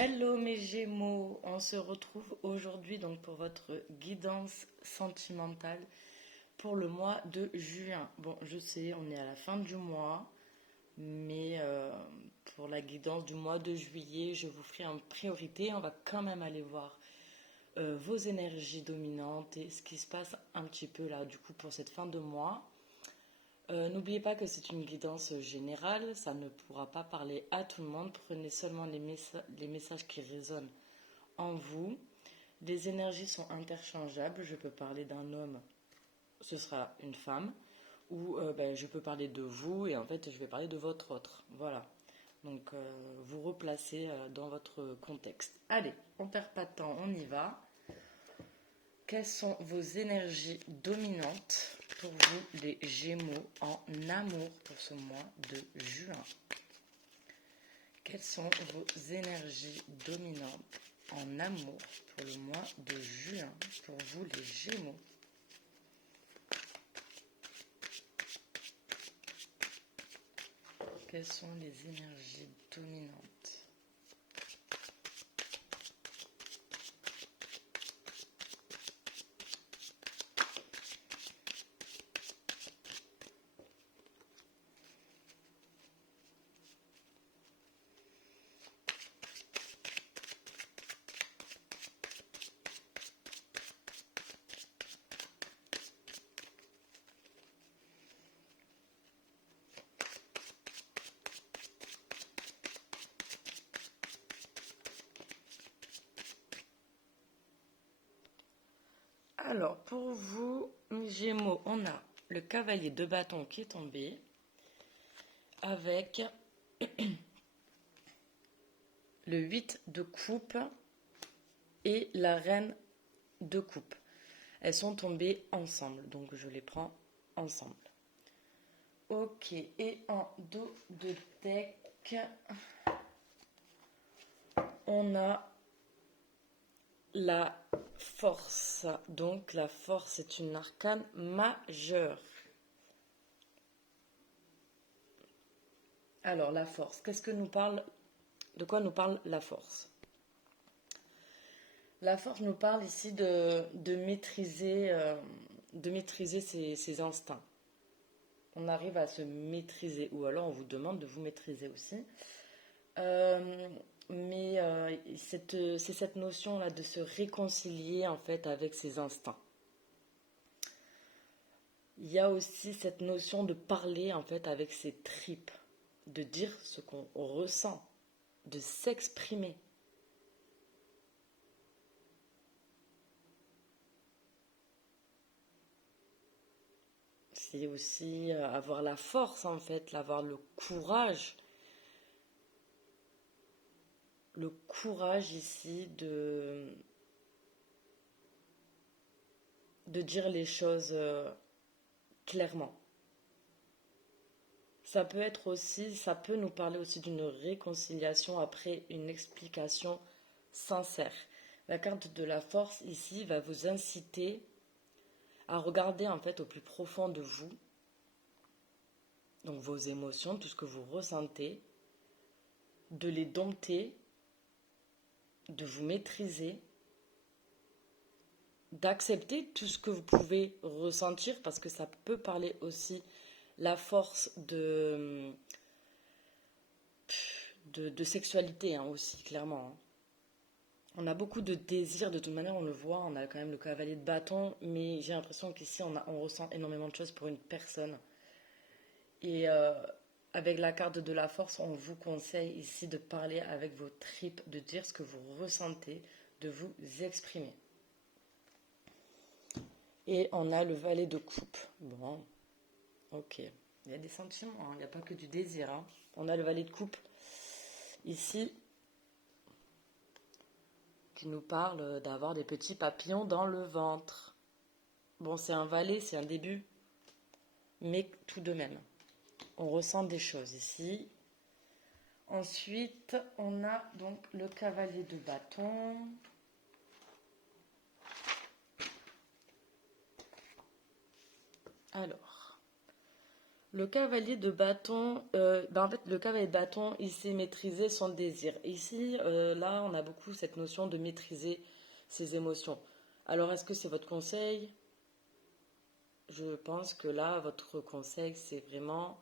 Hello mes Gémeaux, on se retrouve aujourd'hui donc pour votre guidance sentimentale pour le mois de juin. Bon, je sais, on est à la fin du mois, mais pour la guidance du mois de juillet, je vous ferai en priorité. On va quand même aller voir vos énergies dominantes et ce qui se passe un petit peu là du coup pour cette fin de mois. N'oubliez pas que c'est une guidance générale, ça ne pourra pas parler à tout le monde. Prenez seulement les messages qui résonnent en vous. Les énergies sont interchangeables. Je peux parler d'un homme, ce sera une femme. Ou je peux parler de vous et en fait je vais parler de votre autre. Voilà. Donc vous replacez dans votre contexte. Allez, on perd pas de temps, on y va. Quelles sont vos énergies dominantes pour vous, les Gémeaux, en amour pour ce mois de juin? Quelles sont vos énergies dominantes en amour pour le mois de juin pour vous, les Gémeaux? Quelles sont les énergies dominantes? Alors, pour vous, Gémeaux, on a le cavalier de bâton qui est tombé avec le 8 de coupe et la reine de coupe. Elles sont tombées ensemble, donc je les prends ensemble. Ok, et en dos de deck, on a la force. Donc la force est une arcane majeure. Alors la force, de quoi nous parle la force? La force nous parle ici de maîtriser ses instincts. On arrive à se maîtriser, ou alors on vous demande de vous maîtriser aussi. C'est cette notion-là de se réconcilier en fait avec ses instincts. Il y a aussi cette notion de parler en fait avec ses tripes, de dire ce qu'on ressent, de s'exprimer. C'est aussi avoir la force en fait, avoir le courage ici de dire les choses clairement. Ça peut nous parler aussi d'une réconciliation après une explication sincère. La carte de la force ici va vous inciter à regarder en fait au plus profond de vous, donc vos émotions, tout ce que vous ressentez, de les dompter, de vous maîtriser, d'accepter tout ce que vous pouvez ressentir, parce que ça peut parler aussi la force de sexualité aussi, clairement. On a beaucoup de désirs, de toute manière on le voit, on a quand même le cavalier de bâton, mais j'ai l'impression qu'ici on ressent énormément de choses pour une personne. Et avec la carte de la force, on vous conseille ici de parler avec vos tripes, de dire ce que vous ressentez, de vous exprimer. Et on a le valet de coupe. Bon, ok. Il y a des sentiments, il n'y a pas que du désir. On a le valet de coupe ici qui nous parle d'avoir des petits papillons dans le ventre. Bon, c'est un valet, c'est un début, mais tout de même, on ressent des choses ici. Ensuite, on a donc le cavalier de bâton. Alors, Le cavalier de bâton, en fait, le cavalier de bâton, il sait maîtriser son désir. Ici, là, on a beaucoup cette notion de maîtriser ses émotions. Alors, est-ce que c'est votre conseil? Je pense que là, votre conseil, c'est vraiment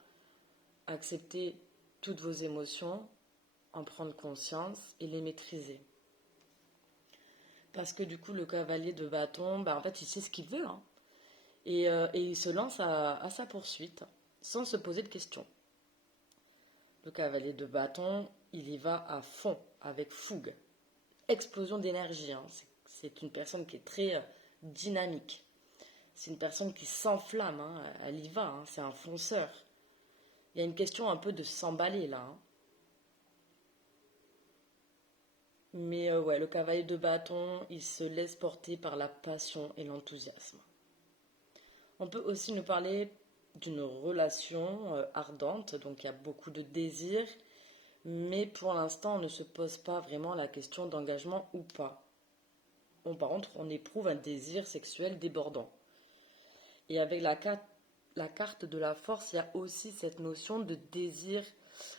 accepter toutes vos émotions, en prendre conscience et les maîtriser. Parce que du coup, le cavalier de bâton, en fait, il sait ce qu'il veut, hein. Et il se lance à sa poursuite sans se poser de questions. Le cavalier de bâton, il y va à fond, avec fougue. Explosion d'énergie, hein. C'est une personne qui est très dynamique. C'est une personne qui s'enflamme, hein. Elle y va, hein. C'est un fonceur. Il y a une question un peu de s'emballer là, hein. Mais ouais, le cavalier de bâton, il se laisse porter par la passion et l'enthousiasme. On peut aussi nous parler d'une relation ardente, donc il y a beaucoup de désirs, mais pour l'instant, on ne se pose pas vraiment la question d'engagement ou pas. Par contre, on éprouve un désir sexuel débordant. Et avec la carte de la force, il y a aussi cette notion de désir,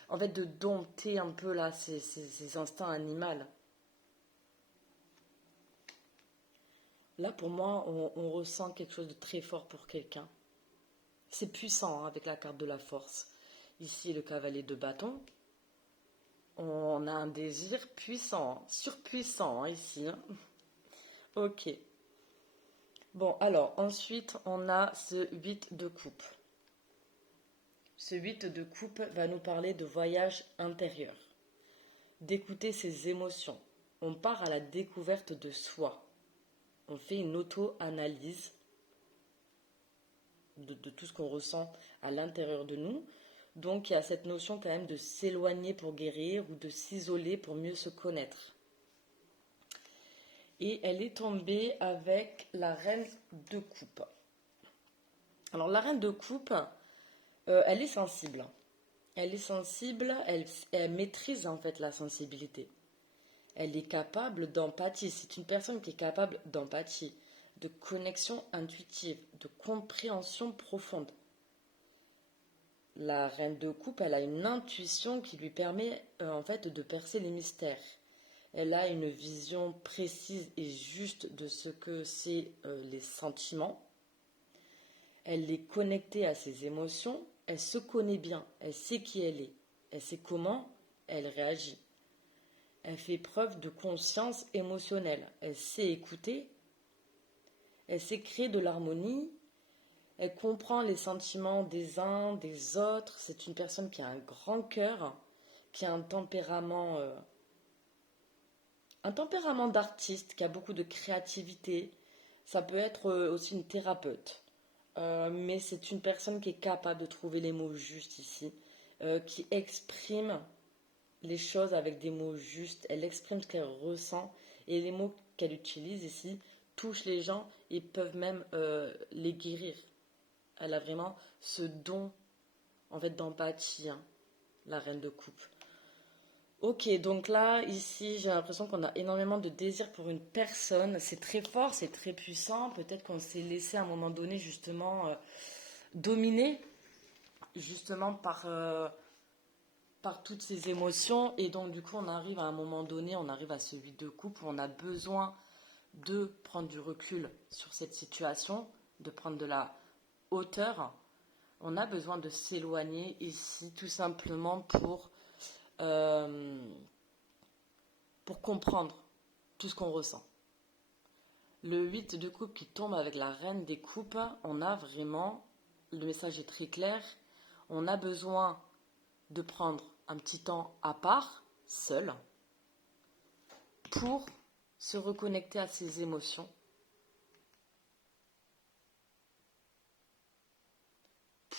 en fait, de dompter un peu là ces instincts animaux. Là, pour moi, on ressent quelque chose de très fort pour quelqu'un. C'est puissant, hein, avec la carte de la force. Ici, le cavalier de bâton. On a un désir puissant, surpuissant, hein, ici, hein. Ok. Bon, alors, ensuite, on a ce 8 de coupe. Ce 8 de coupe va nous parler de voyage intérieur, d'écouter ses émotions. On part à la découverte de soi. On fait une auto-analyse de tout ce qu'on ressent à l'intérieur de nous. Donc il y a cette notion quand même de s'éloigner pour guérir ou de s'isoler pour mieux se connaître. Et elle est tombée avec la reine de coupe. Alors la reine de coupe, elle est sensible. Elle est sensible, elle maîtrise en fait la sensibilité. Elle est capable d'empathie. C'est une personne qui est capable d'empathie, de connexion intuitive, de compréhension profonde. La reine de coupe, elle a une intuition qui lui permet en fait de percer les mystères. Elle a une vision précise et juste de ce que c'est les sentiments. Elle est connectée à ses émotions. Elle se connaît bien. Elle sait qui elle est. Elle sait comment elle réagit. Elle fait preuve de conscience émotionnelle. Elle sait écouter. Elle sait créer de l'harmonie. Elle comprend les sentiments des uns, des autres. C'est une personne qui a un grand cœur, qui a un tempérament d'artiste, qui a beaucoup de créativité. Ça peut être aussi une thérapeute. Mais c'est une personne qui est capable de trouver les mots justes ici, qui exprime les choses avec des mots justes. Elle exprime ce qu'elle ressent et les mots qu'elle utilise ici touchent les gens et peuvent même les guérir. Elle a vraiment ce don en fait d'empathie, hein, la reine de coupe. Ok, donc là, ici, j'ai l'impression qu'on a énormément de désir pour une personne. C'est très fort, c'est très puissant. Peut-être qu'on s'est laissé à un moment donné, justement, dominer, justement, par toutes ces émotions. Et donc, du coup, on arrive à un moment donné, on arrive à ce 8 de coupe où on a besoin de prendre du recul sur cette situation, de prendre de la hauteur. On a besoin de s'éloigner ici, tout simplement pour comprendre tout ce qu'on ressent. Le 8 de coupe qui tombe avec la reine des coupes, on a vraiment, le message est très clair, on a besoin de prendre un petit temps à part, seul, pour se reconnecter à ses émotions,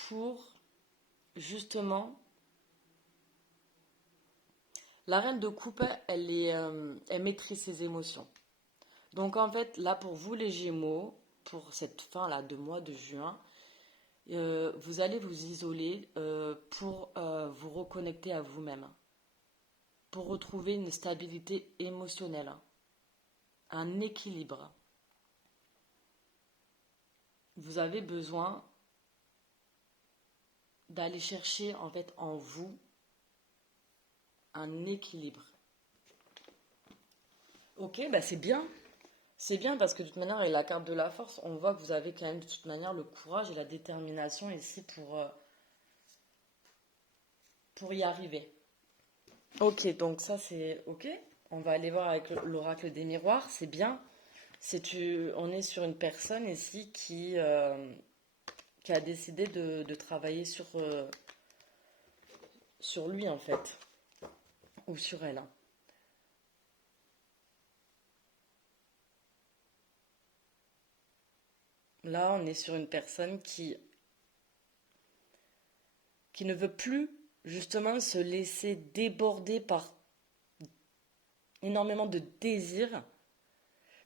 pour justement... La reine de coupe, elle maîtrise ses émotions. Donc en fait, là pour vous les Gémeaux, pour cette fin-là de mois de juin, vous allez vous isoler pour vous reconnecter à vous-même, pour retrouver une stabilité émotionnelle, un équilibre. Vous avez besoin d'aller chercher en fait en vous un équilibre. Ok, bah c'est bien. C'est bien parce que de toute manière, avec la carte de la force, on voit que vous avez quand même de toute manière le courage et la détermination ici pour y arriver. Ok, donc ça c'est ok. On va aller voir avec l'oracle des miroirs, c'est bien. On est sur une personne ici qui a décidé de travailler sur lui en fait, ou sur elle, hein. Là, on est sur une personne qui ne veut plus justement se laisser déborder par énormément de désirs,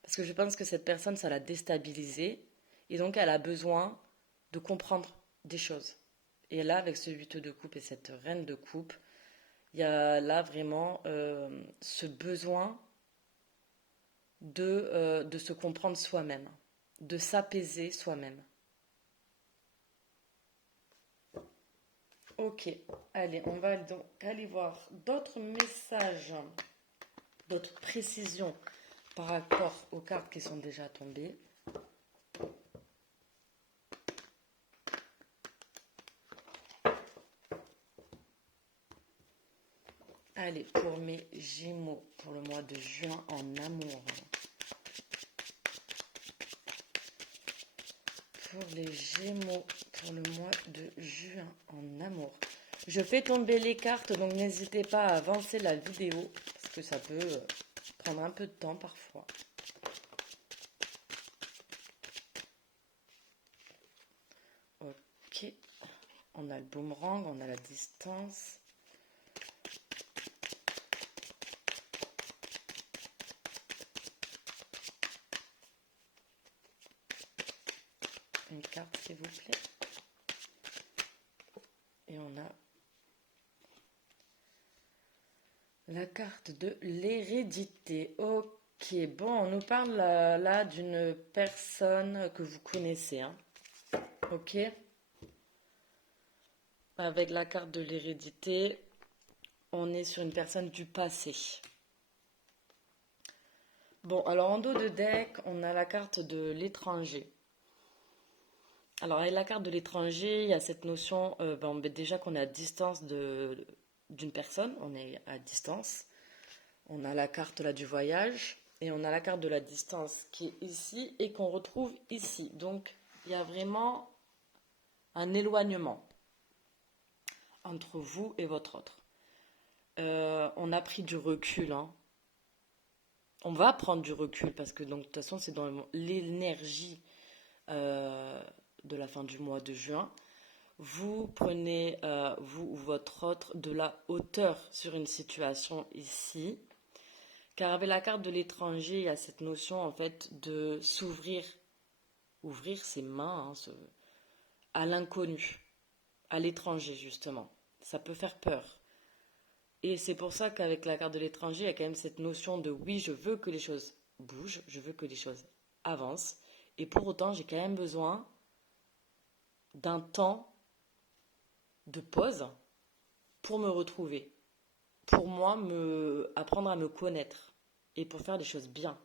parce que je pense que cette personne, ça l'a déstabilisée, et donc elle a besoin de comprendre des choses. Et là, avec ce 8 de coupe et cette reine de coupe, il y a là vraiment ce besoin de se comprendre soi-même, de s'apaiser soi-même. Ok, allez, on va donc aller voir d'autres messages, d'autres précisions par rapport aux cartes qui sont déjà tombées. Allez, pour mes Gémeaux, pour le mois de juin en amour. Pour les Gémeaux, pour le mois de juin en amour. Je fais tomber les cartes, donc n'hésitez pas à avancer la vidéo, parce que ça peut prendre un peu de temps parfois. Ok, on a le boomerang, on a la distance. Une carte s'il vous plaît. Et on a la carte de l'hérédité. Ok, bon, on nous parle là d'une personne que vous connaissez, hein. Ok. Avec la carte de l'hérédité, on est sur une personne du passé. Bon, alors en dos de deck, on a la carte de l'étranger. Alors avec la carte de l'étranger, il y a cette notion, déjà qu'on est à distance d'une personne, on est à distance. On a la carte là du voyage et on a la carte de la distance qui est ici et qu'on retrouve ici. Donc il y a vraiment un éloignement entre vous et votre autre. On a pris du recul, hein. On va prendre du recul parce que donc, de toute façon c'est dans l'énergie de la fin du mois de juin. Vous prenez, vous ou votre autre, de la hauteur sur une situation ici. Car avec la carte de l'étranger, il y a cette notion en fait de s'ouvrir, ouvrir ses mains à l'inconnu, à l'étranger justement. Ça peut faire peur. Et c'est pour ça qu'avec la carte de l'étranger, il y a quand même cette notion de oui, je veux que les choses bougent, je veux que les choses avancent. Et pour autant, j'ai quand même besoin d'un temps de pause pour me retrouver. Pour moi, apprendre à me connaître. Et pour faire les choses bien.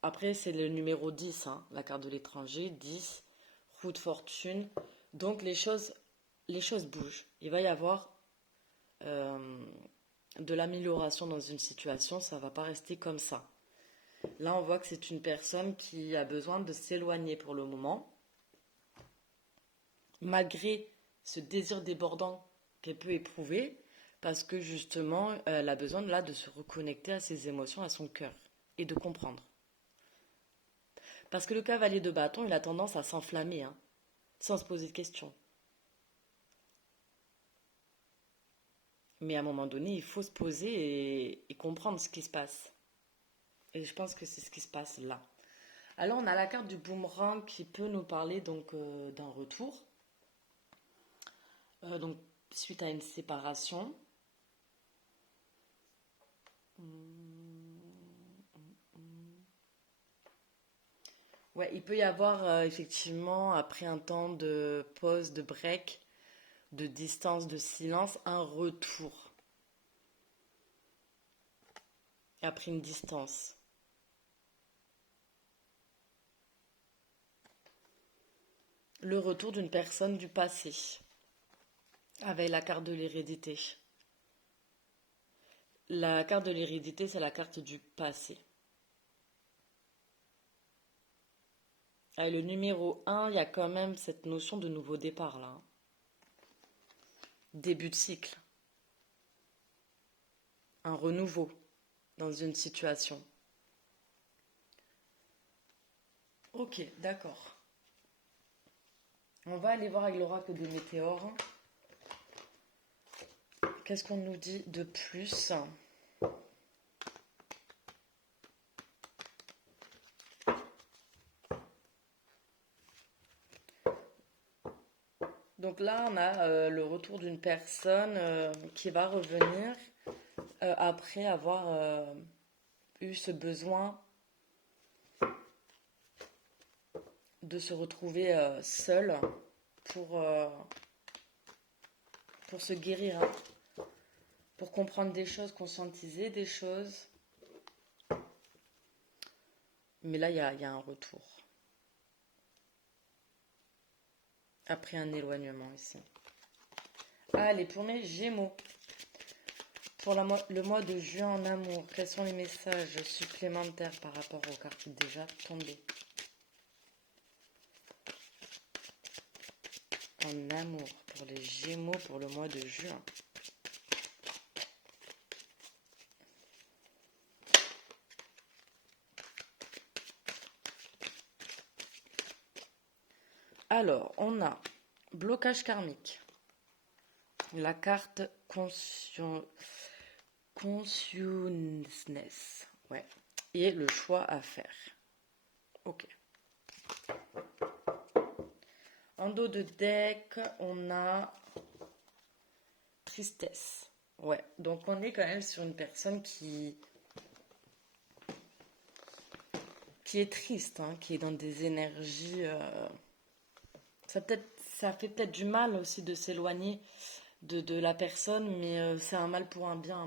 Après, c'est le numéro 10, hein, la carte de l'étranger, 10, roue de fortune. Donc les choses bougent. Il va y avoir de l'amélioration dans une situation, ça ne va pas rester comme ça. Là, on voit que c'est une personne qui a besoin de s'éloigner pour le moment, malgré ce désir débordant qu'elle peut éprouver, parce que justement, elle a besoin là de se reconnecter à ses émotions, à son cœur, et de comprendre. Parce que le cavalier de bâton, il a tendance à s'enflammer, hein, sans se poser de questions. Mais à un moment donné, il faut se poser et comprendre ce qui se passe. Et je pense que c'est ce qui se passe là. Alors on a la carte du boomerang qui peut nous parler donc d'un retour. Donc suite à une séparation. Ouais, il peut y avoir effectivement, après un temps de pause, de break, de distance, de silence, un retour. Après une distance. Le retour d'une personne du passé, avec la carte de l'hérédité. La carte de l'hérédité, c'est la carte du passé. Avec le numéro un, il y a quand même cette notion de nouveau départ là. Début de cycle. Un renouveau dans une situation. Ok, d'accord. On va aller voir avec l'oracle des météores. Qu'est-ce qu'on nous dit de plus? Donc là, on a le retour d'une personne qui va revenir après avoir eu ce besoin de se retrouver seul pour, euh, pour se guérir, hein, pour comprendre des choses, conscientiser des choses. Mais là, il y a un retour. Après un éloignement ici. Allez, pour mes Gémeaux. Pour le mois de juin en amour, quels sont les messages supplémentaires par rapport aux cartes déjà tombées? En amour, pour les Gémeaux, pour le mois de juin. Alors, on a blocage karmique. La carte consciousness. Ouais. Et le choix à faire. Ok. En dos de deck, on a tristesse. Ouais. Donc on est quand même sur une personne qui est triste, hein, qui est dans des énergies. Ça fait peut-être du mal aussi de s'éloigner de la personne, mais c'est un mal pour un bien.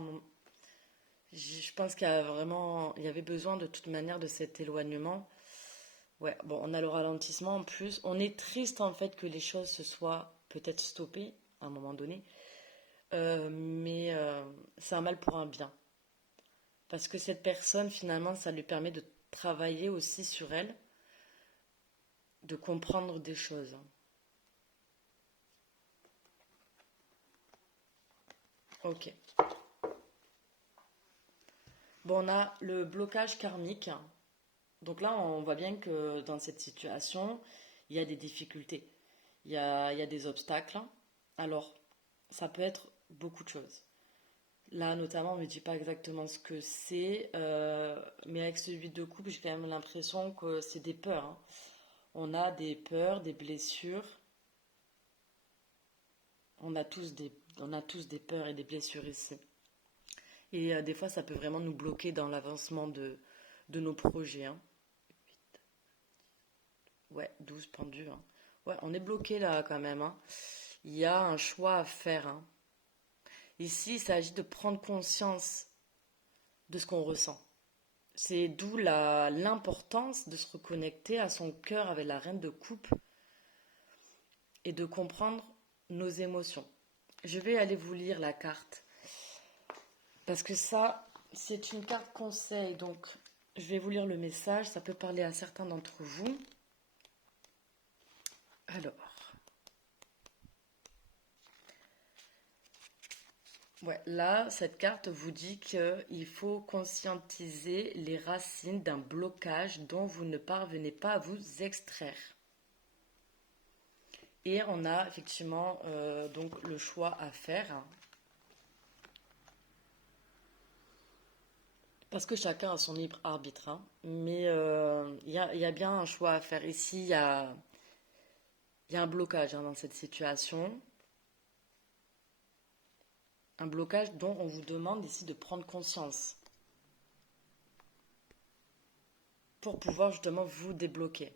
Je pense il y avait besoin de toute manière de cet éloignement. Ouais, bon, on a le ralentissement en plus. On est triste en fait que les choses se soient peut-être stoppées à un moment donné, mais c'est un mal pour un bien. Parce que cette personne, finalement, ça lui permet de travailler aussi sur elle, de comprendre des choses. Ok. Bon, on a le blocage karmique. Donc là, on voit bien que dans cette situation, il y a des difficultés, il y a des obstacles. Alors, ça peut être beaucoup de choses. Là, notamment, on ne me dit pas exactement ce que c'est, mais avec celui de couple, j'ai quand même l'impression que c'est des peurs, hein. On a des peurs, des blessures. On a tous des peurs et des blessures ici. Et des fois, ça peut vraiment nous bloquer dans l'avancement de nos projets, hein. Ouais, 12 pendus, hein. Ouais, on est bloqué là quand même, hein. Il y a un choix à faire, hein. Ici, il s'agit de prendre conscience de ce qu'on ressent. C'est d'où l'importance de se reconnecter à son cœur avec la reine de coupe et de comprendre nos émotions. Je vais aller vous lire la carte parce que ça, c'est une carte conseil. Donc, je vais vous lire le message. Ça peut parler à certains d'entre vous. Alors, ouais, là, cette carte vous dit qu'il faut conscientiser les racines d'un blocage dont vous ne parvenez pas à vous extraire. Et on a effectivement donc le choix à faire. Parce que chacun a son libre arbitre, hein. Mais il y a bien un choix à faire. Ici, il y a un blocage, hein, dans cette situation. Un blocage dont on vous demande ici de prendre conscience. pour pouvoir justement vous débloquer.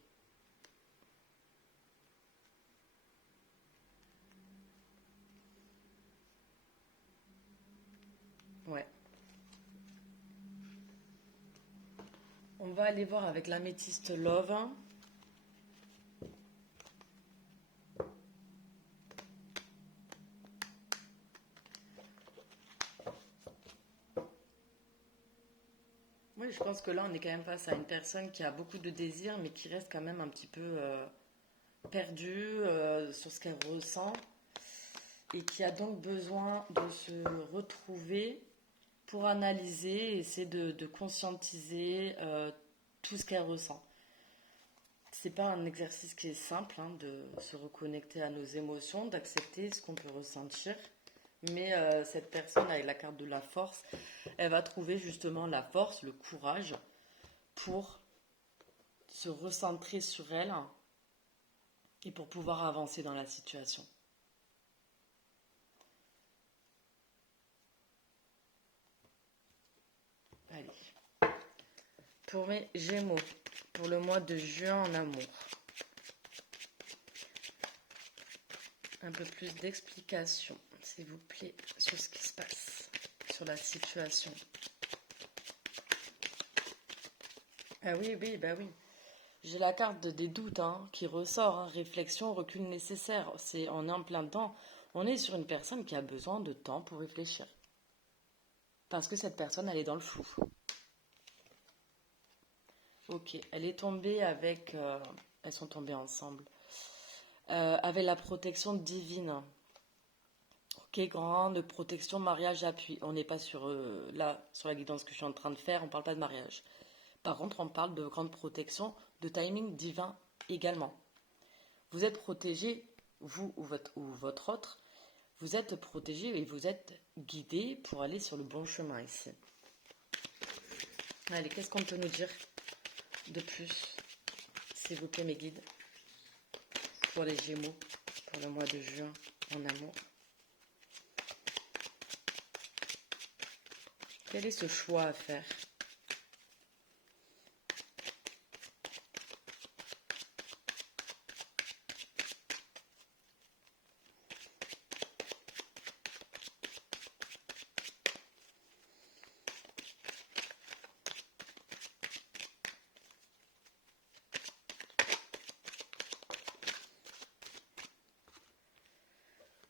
Ouais. On va aller voir avec l'améthyste Love. Oui, je pense que là, on est quand même face à une personne qui a beaucoup de désirs, mais qui reste quand même un petit peu perdue sur ce qu'elle ressent et qui a donc besoin de se retrouver pour analyser et essayer de conscientiser tout ce qu'elle ressent. C'est pas un exercice qui est simple hein, de se reconnecter à nos émotions, d'accepter ce qu'on peut ressentir. Mais cette personne avec la carte de la force, elle va trouver justement la force, le courage pour se recentrer sur elle et pour pouvoir avancer dans la situation. Allez. Pour mes Gémeaux, pour le mois de juin en amour. Un peu plus d'explications, s'il vous plaît, sur ce qui se passe, sur la situation. Ah oui, oui, bah oui. J'ai la carte des doutes hein, qui ressort, hein, réflexion, recul nécessaire. On est en plein temps. On est sur une personne qui a besoin de temps pour réfléchir. Parce que cette personne, elle est dans le flou. Ok, elle est tombée avec... elles sont tombées ensemble. Avec la protection divine. Ok, grande protection, mariage, appui. On n'est pas sur là, sur la guidance que je suis en train de faire, on ne parle pas de mariage. Par contre, on parle de grande protection, de timing divin également. Vous êtes protégé, vous ou votre autre, vous êtes protégé et vous êtes guidé pour aller sur le bon chemin ici. Allez, qu'est-ce qu'on peut nous dire de plus, s'il vous plaît, mes guides, pour les Gémeaux, pour le mois de juin en amour? Quel est ce choix à faire?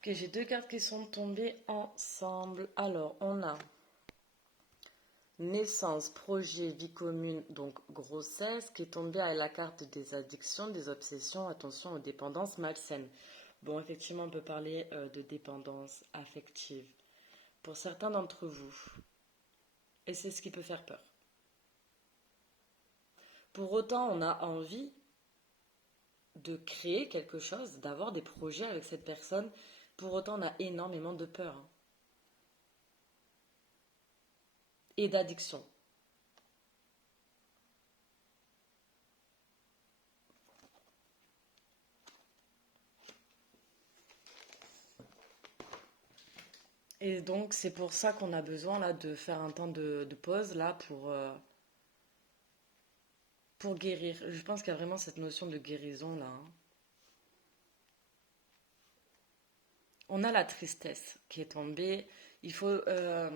Ok, j'ai deux cartes qui sont tombées ensemble. Alors, on a naissance, projet, vie commune, donc grossesse, qui est tombée à la carte des addictions, des obsessions, attention aux dépendances malsaines. Bon, effectivement, on peut parler de dépendance affective pour certains d'entre vous. Et c'est ce qui peut faire peur. Pour autant, on a envie de créer quelque chose, d'avoir des projets avec cette personne. Pour autant, on a énormément de peur hein, et d'addiction. Et donc, c'est pour ça qu'on a besoin là de faire un temps de pause là pour guérir. Je pense qu'il y a vraiment cette notion de guérison là. Hein. On a la tristesse qui est tombée. Il faut, euh,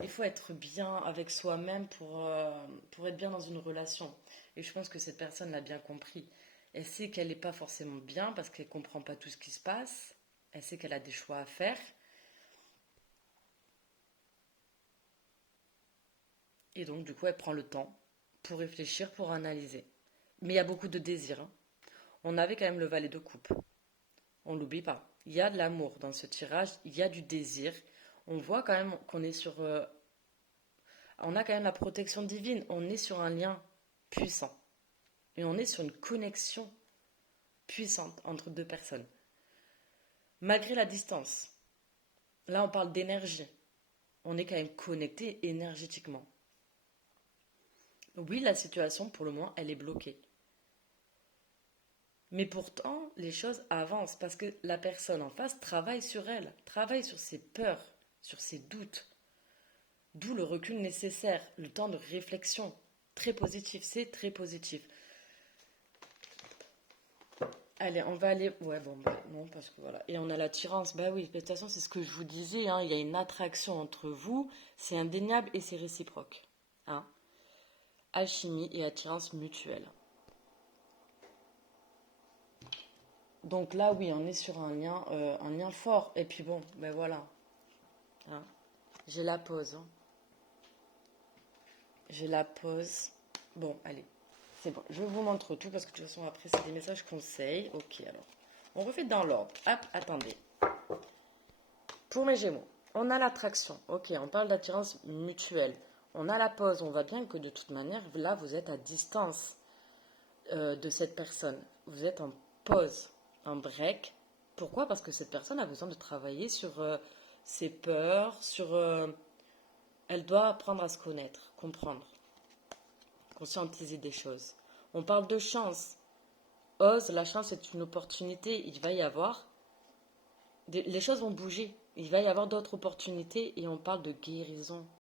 il faut être bien avec soi-même pour être bien dans une relation. Et je pense que cette personne l'a bien compris. Elle sait qu'elle n'est pas forcément bien parce qu'elle ne comprend pas tout ce qui se passe. Elle sait qu'elle a des choix à faire. Et donc, du coup, elle prend le temps pour réfléchir, pour analyser. Mais il y a beaucoup de désirs. Hein. On avait quand même le valet de coupe. On l'oublie pas. Il y a de l'amour dans ce tirage, il y a du désir. On voit quand même qu'on est sur... on a quand même la protection divine. On est sur un lien puissant. Et on est sur une connexion puissante entre deux personnes. Malgré la distance. Là, on parle d'énergie. On est quand même connecté énergétiquement. Oui, la situation, pour le moment, elle est bloquée. Mais pourtant, les choses avancent parce que la personne en face travaille sur elle, travaille sur ses peurs, sur ses doutes. D'où le recul nécessaire, le temps de réflexion. très positif, c'est très positif. Allez, on va aller. Ouais, bon, bah, non, parce que voilà. Et on a l'attirance. Bah oui, de toute façon, c'est ce que je vous disais, hein, il y a une attraction entre vous, c'est indéniable et c'est réciproque. Hein. Alchimie et attirance mutuelle. Donc là, oui, on est sur un lien fort. Et puis bon, ben voilà. Hein. J'ai la pause. Hein. J'ai la pause. Bon, allez. C'est bon. Je vous montre tout parce que de toute façon, après, c'est des messages conseils. Ok, alors. On refait dans l'ordre. Hop, attendez. Pour mes Gémeaux, on a l'attraction. Ok, on parle d'attirance mutuelle. On a la pause. On voit bien que de toute manière, là, vous êtes à distance de cette personne. Vous êtes en pause, en break. Pourquoi? Parce que cette personne a besoin de travailler sur ses peurs, sur... elle doit apprendre à se connaître, comprendre, conscientiser des choses. On parle de chance. Ose, la chance est une opportunité. Il va y avoir... les choses vont bouger. Il va y avoir d'autres opportunités et on parle de guérison.